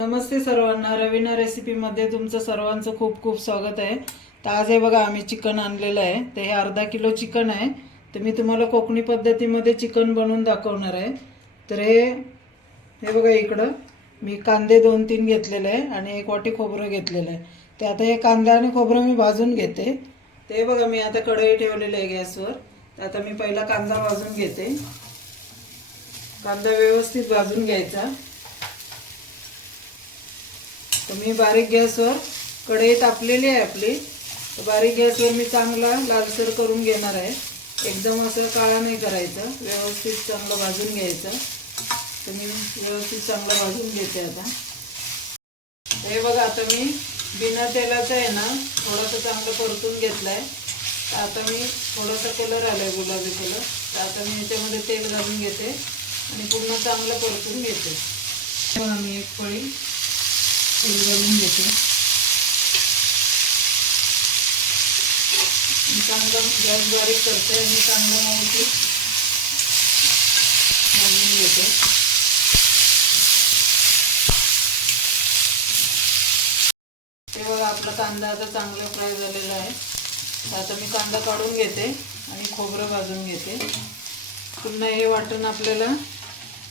नमस्ते सर्वांना. रवीना रेसिपीमध्ये तुमचं सर्वांचं खूप खूप स्वागत आहे. तर आज हे बघा आम्ही चिकन आणलेलं आहे. ते हे अर्धा किलो चिकन आहे. तर मी तुम्हाला कोकणी पद्धतीमध्ये चिकन बनवून दाखवणार आहे. तर हे हे बघा इकडं. मी कांदे दोन तीन घेतलेले आहे आणि एक वाटी खोबरं घेतलेलं आहे. ते आता हे कांदा आणि खोबरं मी भाजून घेते. ते बघा मी आता कढई ठेवलेली आहे गॅसवर. तर आता मी पहिला कांदा भाजून घेते. कांदा व्यवस्थित भाजून घ्यायचा. तर मी बारीक गॅसवर कढई तापलेली आहे आपली. तर बारीक गॅसवर मी चांगला लालसर करून घेणार आहे. एकदम असं काळा नाही करायचं. व्यवस्थित चांगलं भाजून घ्यायचं. तर मी व्यवस्थित चांगलं भाजून घेते आता. हे बघा आता मी बिना तेलाचं आहे ना थोडंसं चांगलं परतून घेतलं आहे तर आता मी थोडासा कलर आला आहे गुलाबी कलर तर आता मी याच्यामध्ये तेल घालून घेते आणि पूर्ण चांगलं परतून घेते. बघा मी एक पळी तेल घालून घेते चांगलं गॅस बारीक करते आणि चांगलं मऊ भाजून घेते. ते बघा आपला कांदा आता चांगला फ्राय झालेला आहे. आता मी कांदा काढून घेते आणि खोबरं भाजून घेते. पुन्हा हे वाटण आपल्याला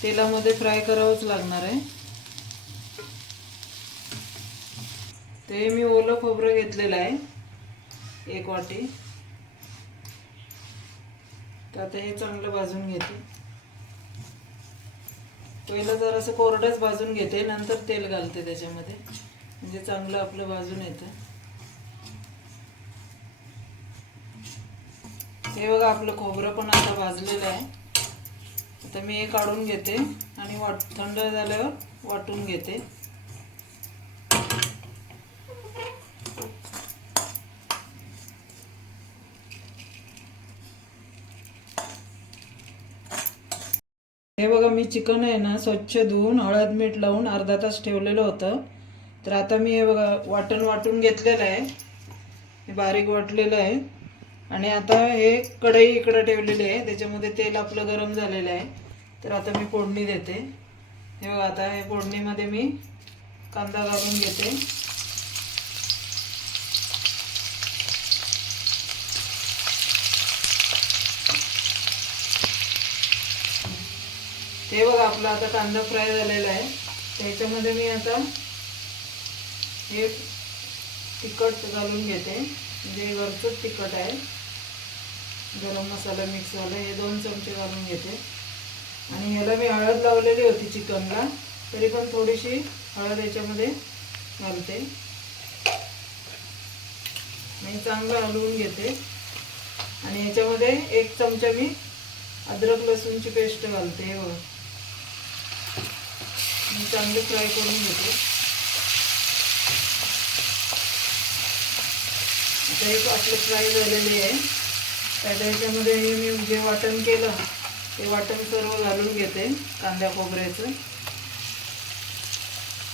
तेलामध्ये फ्राय करावंच लागणार आहे. ते मी ओलं खोबरं घेतलेलं आहे. एक वाटी. तर आता हे चांगलं भाजून घेते. पहिलं जरासं कोरडंच भाजून घेते नंतर तेल घालते त्याच्यामध्ये. म्हणजे चांगलं आपलं भाजून येतं. हे बघा आपलं खोबरं पण आता भाजलेलं आहे. आता मी हे काढून घेते आणि वाट थंड झाल्यावर वाटून घेते. हे बघा मी चिकन आहे ना स्वच्छ धुवून हळद मीठ लावून अर्धा तास ठेवलेलं होतं. तर आता मी हे बघा वाटण वाटून घेतलेलं आहे. हे बारीक वाटलेलं आहे. आणि आता हे कढई इकडं ठेवलेली आहे. त्याच्यामध्ये तेल आपलं गरम झालेलं आहे. तर आता मी फोडणी देते. हे बघा आता हे फोडणीमध्ये मी कांदा घालून घेते. हे बघा आपला आता कांदा फ्राय झालेला आहे. त्याच्यामध्ये मी आता हे तिखट घालून घेते. म्हणजे जे वरचंच तिखट आहे. गरम मसाला मिक्स झाला हे दोन चमचे घालून घेते. आणि ह्याला मी हळद लावलेली होती चिकनला. तरी पण थोडीशी हळद याच्यामध्ये घालते. मी चांगलं हलवून घेते. आणि याच्यामध्ये एक चमचा मी अद्रक लसूणची पेस्ट घालते हे बघा. मी चांगली फ्राय करून घेते. आता हे आपलं फ्राय झालेली आहे. त्याच्या त्याच्यामध्ये हे मी जे वाटण केलं ते वाटण सर्व घालून घेते कांद्या खोबऱ्याचं.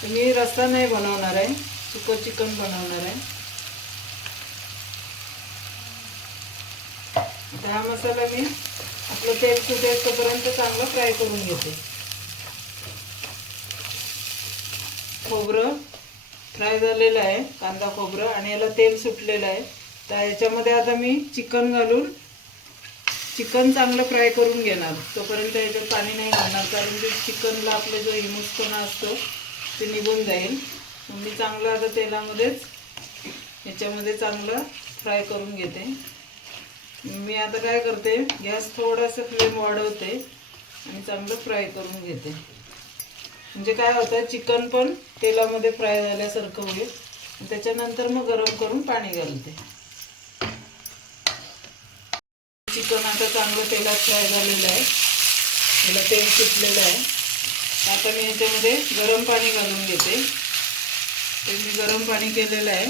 तर मी रस्सा नाही बनवणार आहे सुकं चिकन बनवणार आहे. आता हा मसाला मी आपलं तेल सुटेपर्यंत चांगलं फ्राय करून घेते. खोबरं फ्राय झालेलं आहे कांदा खोबरं आणि याला तेल सुटलेलं आहे. तर याच्यामध्ये आता मी चिकन घालून चिकन चांगलं फ्राय करून घेणार. तोपर्यंत याच्यात पाणी नाही घालणार कारण ते चिकनला आपलं जो हिमूसपणा असतो ते निघून जाईल. मी चांगलं आता तेलामध्येच याच्यामध्ये चांगलं फ्राय करून घेते. मी आता काय करते गॅस थोडासा फ्लेम वाढवते आणि चांगलं फ्राय करून घेते. म्हणजे काय होतं चिकन पण तेलामध्ये फ्राय झाल्यासारखं होईल. त्याच्यानंतर मग गरम करून पाणी घालते. चिकन आता चांगलं तेलात फ्राय झालेलं आहे. त्याला तेल सुटलेलं आहे. आता मी याच्यामध्ये गरम पाणी घालून घेते. ते मी गरम पाणी केलेलं आहे.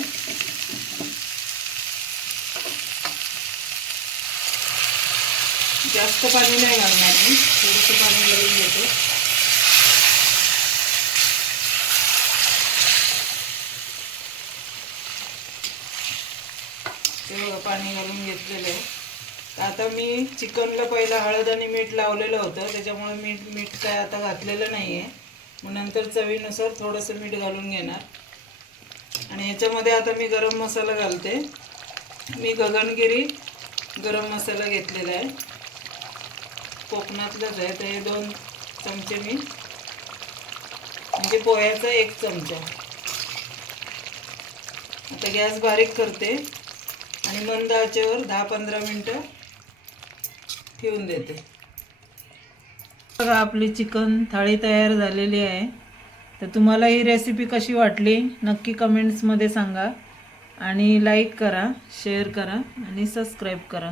जास्त पाणी नाही घालणार मी. थोडंसं पाणी घालून घेते. पाणी घालून घेतलेलं आहे. तर आता मी चिकनला पहिला हळद आणि मीठ लावलेलं होतं. त्याच्यामुळे मीठ मीठ काय आता घातलेलं नाही आहे मग नंतर चवीनुसार थोडंसं मीठ घालून घेणार. आणि याच्यामध्ये आता मी गरम मसाला घालते. मी गगनगिरी गरम मसाला घेतलेला आहे. कोकणातलंच आहे. तर हे दोन चमचे मी म्हणजे पोह्याचा एक चमचा. आता गॅस बारीक करते. आणि मंद आचेवर दहा पंधरा मिनटं ठेवून देते. बघा आपली चिकन थाळी तयार झालेली आहे. तर तुम्हाला ही रेसिपी कशी वाटली नक्की कमेंट्समध्ये सांगा. आणि लाईक करा शेअर करा आणि सबस्क्राईब करा.